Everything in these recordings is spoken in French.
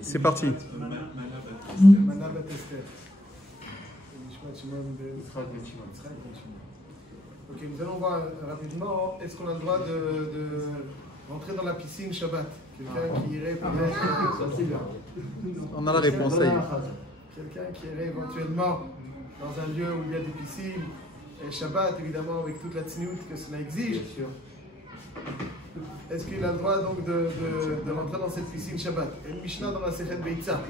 C'est parti. Ok, nous allons voir rapidement, est-ce qu'on a le droit de rentrer dans la piscine Shabbat? Quelqu'un qui irait peut-être... On a la réponse. Quelqu'un qui irait éventuellement dans un lieu où il y a des piscines, et Shabbat évidemment avec toute la tsniout que cela exige. Est-ce qu'il a le droit donc de rentrer dans cette piscine Shabbat? Et le Mishnah dans la Sechet Beitza,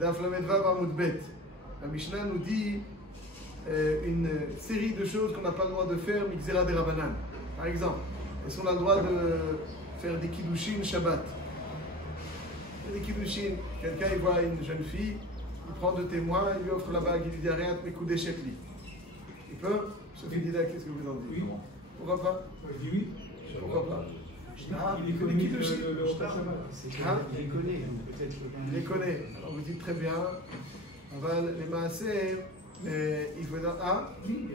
Daf Lamed Vav Amud Bet, la Mishnah nous dit une série de choses qu'on n'a pas le droit de faire, Mixera de Rabbanan. Par exemple, est-ce qu'on a le droit de faire des kiddushin Shabbat? Des kiddushin, quelqu'un il voit une jeune fille, il prend deux témoins, il lui offre la bague, il lui dit rien, mais coup d'échec lui. Il peut? Sophie Dida, qu'est-ce que vous en dites? Oui. Pourquoi pas? Oui. Pourquoi pas? Il les connaît, Il les connaît. Alors vous dites très bien, on va les maasser, mais il faut dire ah oui.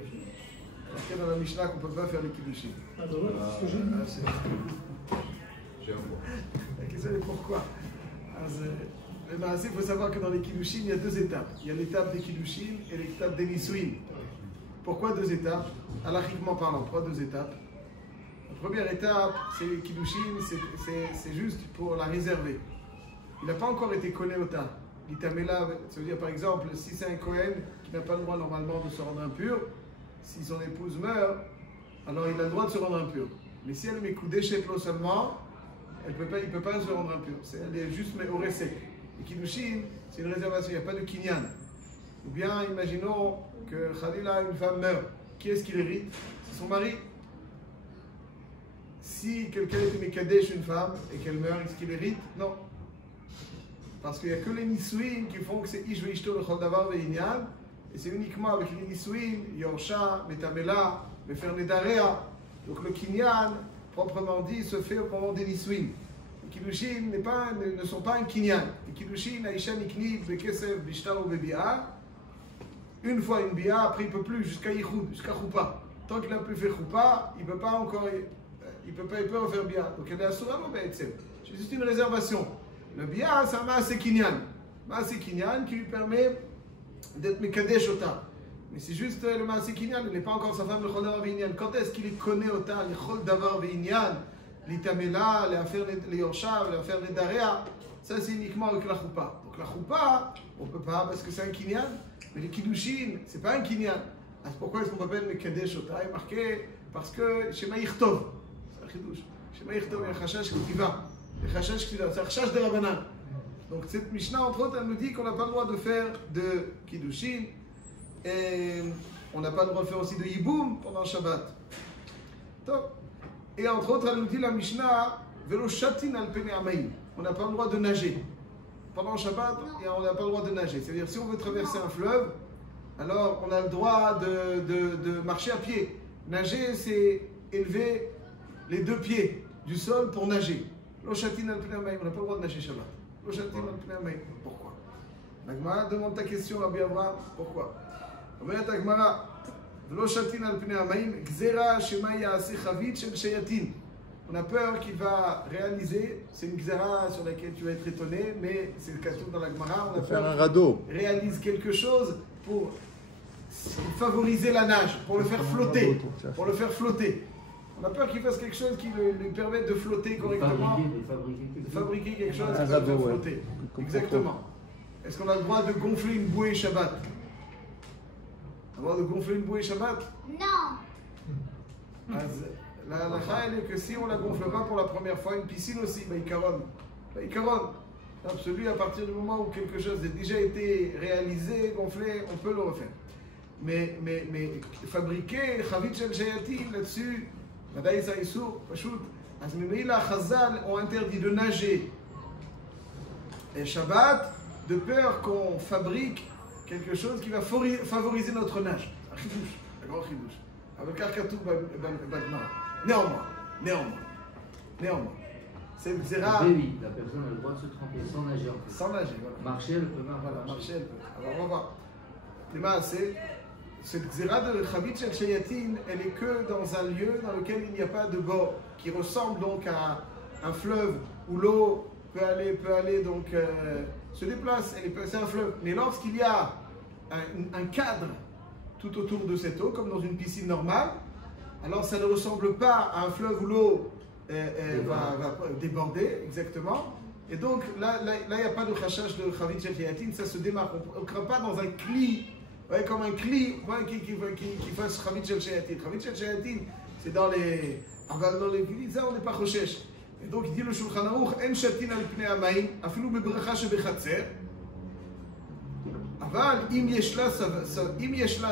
Parce qu'il y a dans la Mishnah qu'on ne peut pas faire les kiddushin. Ah, bah ouais, c'est ce que j'ai dit. La question est pourquoi? Les maasser, il faut savoir que dans les kiddushin, il y a deux étapes. Il y a l'étape des kiddushin et l'étape des nisuin. Pourquoi deux étapes? Halachiquement parlant, pourquoi deux étapes? La première étape, c'est les kiddushin, c'est juste pour la réserver. Il n'a pas encore été connu au tas. L'itamela, ça veut dire par exemple, si c'est un Kohen qui n'a pas le droit normalement de se rendre impur, si son épouse meurt, alors il a le droit de se rendre impur. Mais si elle met coudé chez l'eau seulement, il ne peut pas se rendre impur. Elle est juste mais au sec. Les kiddushin, c'est une réservation, il n'y a pas de kinyan. Ou bien, imaginons que Khalila, une femme meurt. Qui est-ce qui l'hérite? C'est son mari. Si quelqu'un était Mekadesh une femme et qu'elle meurt, est-ce qu'il hérite? Non. Parce qu'il n'y a que les Nisuin qui font que c'est Ish ve'ishto l'chol davar ve'inyan. Et c'est uniquement avec les Nisuin, Yorsha, Metamela, Mefer Nedarea. Donc le Kinyan, proprement dit, se fait au moment des Nisuin. Les Kiddushin ne sont pas un Kinyan. Les Kiddushin, Aisha Niknit, Bekesef, Bishtar ou Bebi'a. Une fois une Bi'a, après il ne peut plus jusqu'à Yichud, jusqu'à Choupa. Tant qu'il n'a plus fait Choupa, il ne peut pas encore. Il peut refaire bien. Donc il y a des assurants, c'est juste une réservation. Le bien, c'est un maasé kinyan. Maasé kinyan qui lui permet d'être mekadesh ota. Mais c'est juste le maasé kinyan, il n'est pas encore sa femme le chol davar ve'inyan. Quand est-ce qu'il connaît ota, le chol davar ve'inyan, l'itamela, les affaires les yorshav, les affaires les daréa? Ça c'est uniquement avec la choupa. Donc la choupa, on ne peut pas parce que c'est un kinyan. Mais les kiddushin, c'est pas un kinyan. Alors pourquoi est-ce qu'on peut appeler mekadesh ota? Il est marqué parce que shema yichtov. Shema Yichtov, il y a Chachash Ktiva. C'est un Chachash de Rabbanan. Donc cette Mishnah, entre autres, elle nous dit qu'on n'a pas le droit de faire de Kiddushin. Et on n'a pas le droit de faire aussi de Yiboum pendant Shabbat. Top. Et entre autres, elle nous dit la Mishnah, Velo Shatin al Pene Amaim. On n'a pas le droit de nager. Pendant Shabbat, on n'a pas le droit de nager. C'est-à-dire, si on veut traverser un fleuve, alors on a le droit de marcher à pied. Nager, c'est élever les deux pieds du sol pour nager. L'oshatin al pnei hamayim, on n'a pas le droit de nager Shabbat. L'oshatin al pnei hamayim, pourquoi? L'Agmara demande ta question, Rabbi Abraham, pourquoi? Omeret Agmara, l'oshatin al pnei hamayim, gzera shema yaaseh chavit shel shayatin. On a peur qu'il va réaliser, c'est une gzera sur laquelle tu vas être étonné, mais c'est le cas tout dans l'Agmara, on a Faire peur un radeau. Réalise quelque chose pour favoriser la nage, pour le faire flotter, pour le faire flotter. On a peur qu'il fasse quelque chose qui lui permette de flotter correctement, de fabriquer quelque chose qui va le faire flotter. Exactement. Est-ce qu'on a le droit de gonfler une bouée Shabbat? On a le droit de gonfler une bouée Shabbat? Non. La halakha, elle est que si on la gonfle pas pour la première fois, une piscine aussi, Baïkaron. Celui à partir du moment où quelque chose a déjà été réalisé, gonflé, on peut le refaire. Mais fabriquer Chavit Shel Shayatin là-dessus, Madaï Saïsou, Pachout, Azmimila, Chazal ont interdit de nager et Shabbat de peur qu'on fabrique quelque chose qui va favoriser notre nage. Un chidouche, un grand chidouche. Avec Karkatou Bagma. Néanmoins. C'est le zéra. Oui, la personne a le droit de se tremper sans nager. Sans nager, voilà. Marcher, elle peut marcher. Voilà, marcher, elle peut. Alors on va voir. Cette zéra de Chavit Shel Shayatin, elle est que dans un lieu dans lequel il n'y a pas de bord, qui ressemble donc à un fleuve où l'eau peut aller donc se déplace, c'est un fleuve. Mais lorsqu'il y a un cadre tout autour de cette eau, comme dans une piscine normale, alors ça ne ressemble pas à un fleuve où l'eau va déborder, exactement. Et donc là, il n'y a pas de chachash de Chavit Shel Sheyatin, ça se démarque. On ne craint pas dans un cli, comme un cli qui fasse Chavit Shel Sheyatin. Chavit Shel Sheyatin, c'est dans les ça on n'est pas chochesh. Et donc il dit le Shulchan Aruch, En shatin al pnei hamayim, afilu bebracha shebechatzer. Aval, im yesh la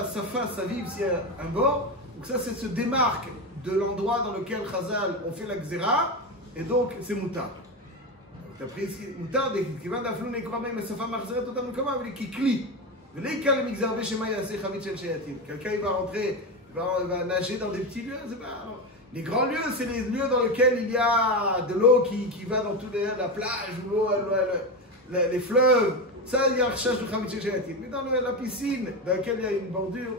safa saviv, s'il y a un bord, donc ça se démarque de l'endroit dans lequel Chazal on fait la gzera, et donc c'est moutar. D'après ici, moutar, qui va d'aflou nekra même, et safa marzeret otam kama, mais qui clie. Velika le migzar beshema yaseh Chavit Shel Sheyatin. Quelqu'un il va rentrer, il va nager dans des petits lieux, c'est pas. Les grands lieux, c'est les lieux dans lesquels il y a de l'eau qui va dans tous les la plage, ou l'eau, les fleuves. Ça, il y a un recherche de Chavit Shel Sheyatin. Mais dans la piscine, dans laquelle il y a une bordure,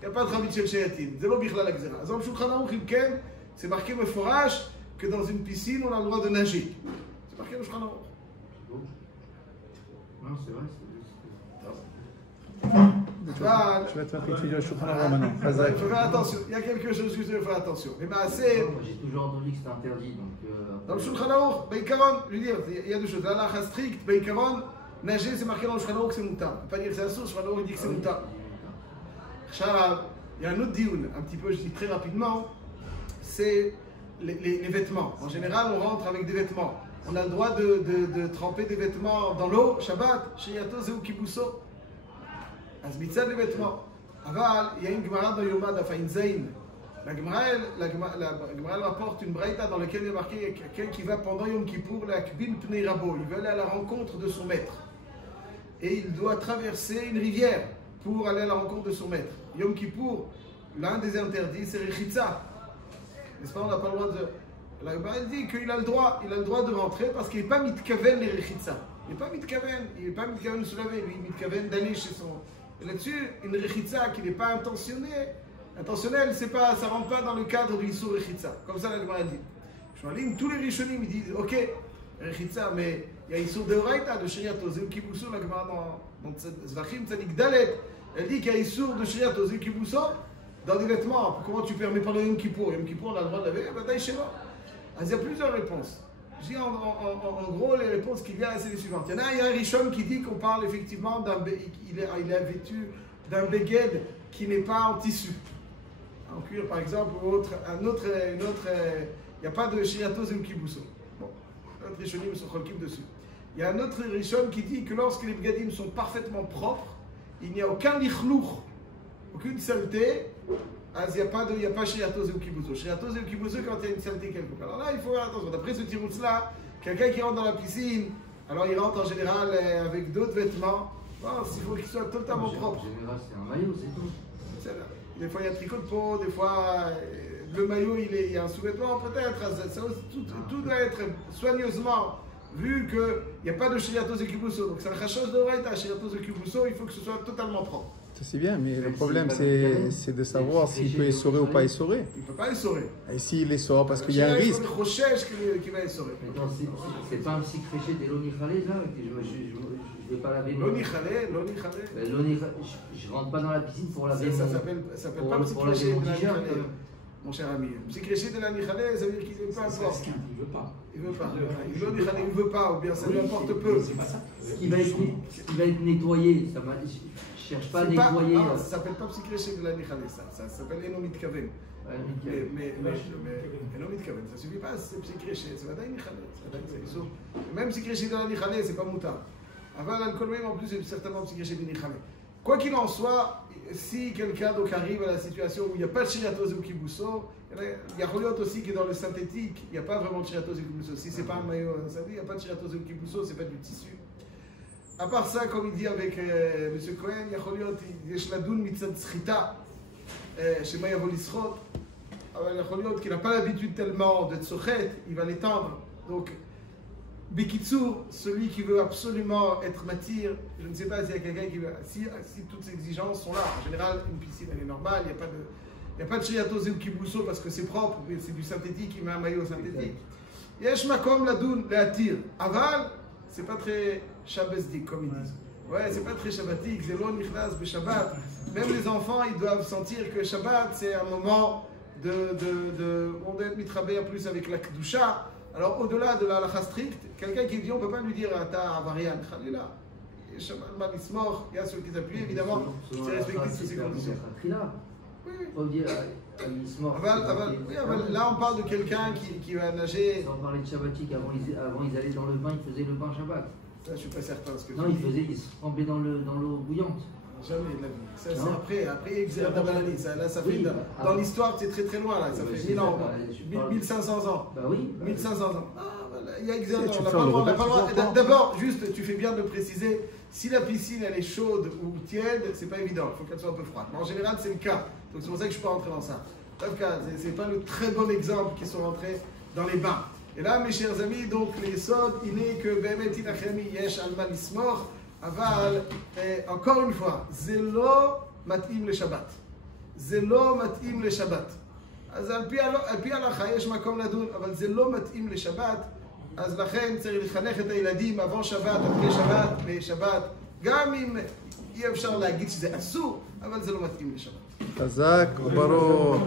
il n'y a pas de Chavit Shel Sheyatin. C'est l'eau bichla la gzera. Dans le Shulchan Aruch Imken, c'est marqué meforach que dans une piscine, on a le droit de nager. C'est marqué au Shulchan Aruch. Non, c'est vrai, Tu vas te faire étudier le Shulchan Aruch maintenant. Il faut faire attention. Il y a quelque chose que je dois faire attention. Mais assez. moi j'ai toujours entendu que c'était interdit. Donc, dans le Shulchan Aruch, Beikaron, je veux dire, il y a deux choses. La halakha stricte, Beikaron, nager, c'est marqué dans le Shulchan Aruch que c'est moutar. On ne peut pas dire que c'est assourd, le Shulchan Aruch dit que c'est moutar. Il y a un autre dioun, un petit peu, je dis très rapidement, c'est les vêtements. En général, on rentre avec des vêtements. On a le droit de tremper des vêtements dans l'eau, Shabbat, Sheyato Zeu Kibuso. Azmitzad les vêtements. Aval, il y a une Gemara dans Yomad Afain Zain. La Gemara rapporte une braïta dans laquelle il est marqué quelqu'un qui va pendant Yom Kippour, la Kbin Pnei Rabo. Il veut aller à la rencontre de son maître. Et il doit traverser une rivière pour aller à la rencontre de son maître. Yom Kippour, l'un des interdits, c'est Rechitza. N'est-ce pas, on n'a pas le droit de. La Gemara dit qu'il a le droit de rentrer parce qu'il n'est pas mitkaven les Rechitza. Il n'est pas mitkaven se laver, lui, mitkaven d'aller chez son. Et là-dessus, une Rechitza qui n'est pas intentionnelle, c'est pas, ça ne rentre pas dans le cadre du Issur Rechitza. Comme ça, la Gemara dit. Je m'aligne, tous les Rishonim ils disent, ok, Rechitza, mais il y a Issur de Horaïta, de Sheyato Zeu Kibuso, la Gemara dans Zvachim Tzadik Dalet, elle dit qu'il y a Issur de Sheyato Zeu Kibuso dans des vêtements. Comment tu permets pendant Yom Kippour? Yom Kippour, on a le droit de laver, bataille chez moi. Il y a plusieurs réponses. Je dis en gros, les réponses qu'il y a, c'est les suivantes. Il y a un Rishon qui dit qu'on parle effectivement il est vêtu d'un beged qui n'est pas en tissu. En cuir par exemple, ou il n'y a pas de Sheyato Zeu Kibuso. Bon, l'autre Rishonim sont cholkim dessus. Il y a un autre Rishon qui dit que lorsque les begadim sont parfaitement propres, il n'y a aucun lichlouch, aucune saleté. Il n'y a pas Sheyato Zeu Kibuso. Sheyato Zeu Kibuso quand il y a une saleté quelque part. Alors là, il faut faire attention. D'après ce tiroutz-là, quelqu'un qui rentre dans la piscine, alors il rentre en général avec d'autres vêtements. Bon, il faut qu'il soit totalement propre. En général, c'est un maillot, c'est tout. Des fois, il y a tricot de peau, des fois, le maillot, il y a un sous-vêtement, peut-être. Tout doit être soigneusement vu qu'il n'y a pas de Sheyato Zeu Kibuso. Donc, c'est un chachosh de Horaïta. Sheyato Zeu Kibuso, il faut que ce soit totalement propre. C'est bien, mais le problème, c'est de savoir s'il peut essorer ou pas essorer. Il ne peut pas essorer. Et s'il essore, parce qu'il y a un risque. C'est le rochèche qui va essorer. C'est pas un psy créché des l'onichale là? Je ne vais pas laver. L'onichale. Je rentre pas dans la piscine pour laver. Ça s'appelle pas psy créché de l'anichale, mon cher ami. Psy créché de l'anichale, ça veut dire qu'il ne veut pas avoir. Il veut pas. Il veut pas. Il ne veut pas, ou bien ça lui importe peu. Ce qui va être nettoyé, ça je cherche pas à nettoyer. Ça ne s'appelle pas psychréché de la nichale, ça s'appelle Enomit-Kaven. Mais Enomit-Kaven, ça ne suffit pas, c'est psychréché, c'est Vadaï Nichale. Même psychréché de la nichale, c'est pas moutar. Avant l'alcool même, en plus, c'est certainement psychréché de nichale. Quoi qu'il en soit, si quelqu'un donc arrive à la situation où il n'y a pas de Sheyato Zeu Kibuso, il y a Choliot aussi qui est dans le synthétique, il n'y a pas vraiment de Sheyato Zeu Kibuso. Si ce n'est pas un maillot, il n'y a pas de Sheyato Zeu Kibuso, ce n'est pas du tissu. À part ça, comme il dit avec M. Cohen, il y a Choliot, יש לדון מצד סחיטה, שמה יבוא לשחוט, אבל יכול להיות qu'il n'a pas l'habitude tellement de tsochet, il va l'étendre. Donc, Bekitsour, celui qui veut absolument être matir, je ne sais pas s'il y a quelqu'un qui veut, si toutes ces exigences sont là. En général, une piscine, elle est normale, il n'y a pas de Sheyato Zeu Kibuso parce que c'est propre, c'est du synthétique, il met un maillot synthétique. Yesh makom ladoun le'atir. Aval, c'est pas très shabbesdik comme ils disent. Ouais, c'est pas très shabbatique, c'est l'on nichnas b'Shabbat. Même les enfants, ils doivent sentir que Shabbat, c'est un moment on doit être mitrabé en plus avec la kedusha. Alors, au-delà de la halakha stricte, quelqu'un qui dit, on ne peut pas lui dire, t'as avarian, khalila. Shabbat manismor, il y a ceux qui s'appuient, évidemment, c'est respecté toutes ces conditions. Oui. Là, on parle de quelqu'un qui va nager. On parlait de shabbatique, avant ils allaient dans le bain, ils faisaient le bain Shabbat. Ça, je ne suis pas certain. Ce que non, ils se tremplaient dans l'eau bouillante. Jamais de la vie. Ça, c'est après Exer Dabalani. Là, ça fait dans l'histoire, c'est très très loin. Là. Ça fait 1000 ans, 1500 ans. Bah oui. 1500 ans. Ah, voilà. Il y a Exer, on n'a pas le droit. D'abord, juste, tu fais bien de préciser, si la piscine elle est chaude ou tiède, c'est pas évident. Il faut qu'elle soit un peu froide. Mais en général, c'est le cas. Donc c'est pour ça que je ne suis pas rentré dans ça. En tout cas, ce n'est pas le très bon exemple qui sont rentrés dans les bains. Et là, mes chers amis, donc les sods, il n'est que Bemet Inachemi Yesh Alma Nismor. Aval, encore une fois, Zelo Matim le Shabbat. Zelo Matim le Shabbat. אז על פי ההלכה יש מקום לדון, אבל זה לא מתאים לשבת, אז לכן צריך לחנך את הילדים עבור שבת, אחרי שבת, בשבת, גם אם אי אפשר להגיד שזה אסור, אבל זה לא מתאים לשבת. חזק וברוך.